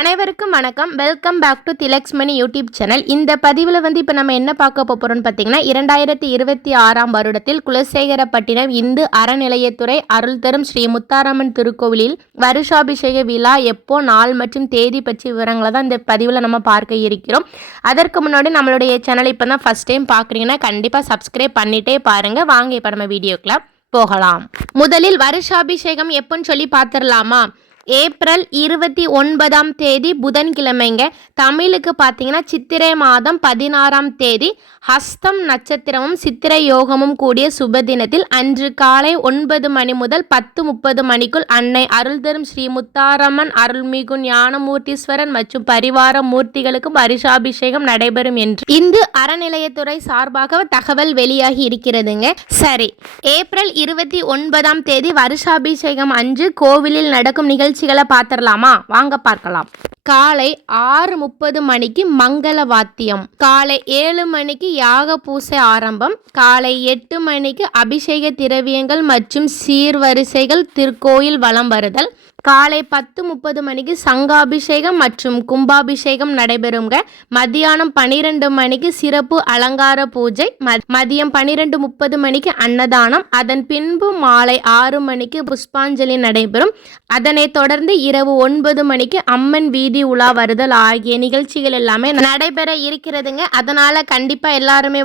அனைவருக்கும் வணக்கம். Welcome back to Tilaks Mani YouTube channel. இந்த பதிவில் இப்போ நம்ம என்ன பார்க்க போகிறோம்னு பார்த்தீங்கன்னா 2026ஆம் வருடத்தில் குலசேகரப்பட்டினம் இந்து அறநிலையத்துறை அருள் தரும் ஸ்ரீ முத்தாரம்மன் திருக்கோவிலில் வருஷாபிஷேக விழா எப்போ, நாள் மற்றும் தேதி பற்றி விவரங்களை தான் இந்த பதிவில் நம்ம பார்க்க இருக்கிறோம். அதற்கு முன்னாடி நம்மளுடைய சேனல் இப்போ தான் ஃபஸ்ட் டைம் பார்க்குறீங்கன்னா கண்டிப்பாக சப்ஸ்கிரைப் பண்ணிட்டே பாருங்கள். வாங்க இப்போ நம்ம வீடியோக்குள்ள போகலாம். முதலில் வருஷாபிஷேகம் எப்போன்னு சொல்லி பார்த்துடலாமா? ஏப்ரல் 29ஆம் தேதி புதன்கிழமைங்க. தமிழுக்கு பார்த்தீங்கன்னா சித்திரை மாதம் 16ஆம் தேதி ஹஸ்தம் நட்சத்திரமும் சித்திரை யோகமும் கூடிய சுப தினத்தில் அன்று காலை 9 மணி முதல் 10:30 மணிக்குள் அன்னை அருள் தரும் ஸ்ரீ முத்தாரம்மன் அருள்மிகு ஞானமூர்த்தீஸ்வரன் மற்றும் பரிவார மூர்த்திகளுக்கும் வருஷாபிஷேகம் நடைபெறும் என்று இந்து அறநிலையத்துறை சார்பாக தகவல் வெளியாகி இருக்கிறதுங்க. சரி, ஏப்ரல் 29ஆம் தேதி வருஷாபிஷேகம் அன்று கோவிலில் நடக்கும் நிகழ்ச்சிகளை பார்த்துடலாமா? வாங்க பார்க்கலாம். காலை 6:30 மணிக்கு மங்கள வாத்தியம், காலை 7 மணிக்கு யாக பூசை ஆரம்பம், காலை 8 மணிக்கு அபிஷேக திரவியங்கள் மற்றும் சீர்வரிசைகள் திருக்கோயில் வலம் வருதல், காலை 10:30 மணிக்கு சங்காபிஷேகம் மற்றும் கும்பாபிஷேகம் நடைபெறுங்க. மதியானம் 12 மணிக்கு சிறப்பு அலங்கார பூஜை, மதியம் 12:30 மணிக்கு அன்னதானம், அதன் பின்பு மாலை 6 மணிக்கு புஷ்பாஞ்சலி நடைபெறும். அதனைத் தொடர்ந்து இரவு 9 மணிக்கு அம்மன் வீதி உலா வருதல் ஆகிய நிகழ்ச்சிகள் எல்லாமே நடைபெற இருக்கிறதுங்க. அதனால கண்டிப்பா எல்லாருமே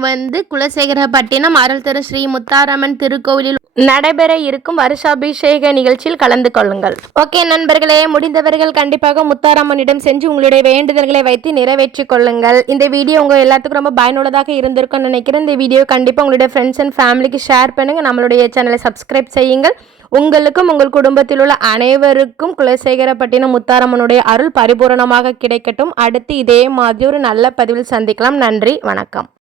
குலசேகரப்பட்டினம் அருள் திரு ஸ்ரீ முத்தாரம்மன் திருக்கோவிலில் நடைபெற இருக்கும் வருஷாபிஷேக நிகழ்ச்சியில் கலந்து கொள்ளுங்கள். ஓகே நண்பர்களே, முடிந்தவர்கள் கண்டிப்பாக முத்தாரம்மனிடம் சென்று உங்களுடைய வேண்டுதல்களை வைத்து நிறைவேற்றிக் கொள்ளுங்கள். இந்த வீடியோ உங்கள் எல்லாத்துக்கும் ரொம்ப பயனுள்ளதாக இருந்திருக்கும்னு நினைக்கிறேன். இந்த வீடியோ கண்டிப்பாக உங்களுடைய ஃப்ரெண்ட்ஸ் அண்ட் ஃபேமிலிக்கு ஷேர் பண்ணுங்கள். நம்மளுடைய சேனலை சப்ஸ்கிரைப் செய்யுங்கள். உங்களுக்கும் உங்கள் குடும்பத்தில் உள்ள அனைவருக்கும் குலசேகரப்பட்டினம் முத்தாரம்மனுடைய அருள் பரிபூரணமாக கிடைக்கட்டும். அடுத்து இதே மாதிரி ஒரு நல்ல பதிவில் சந்திக்கலாம். நன்றி, வணக்கம்.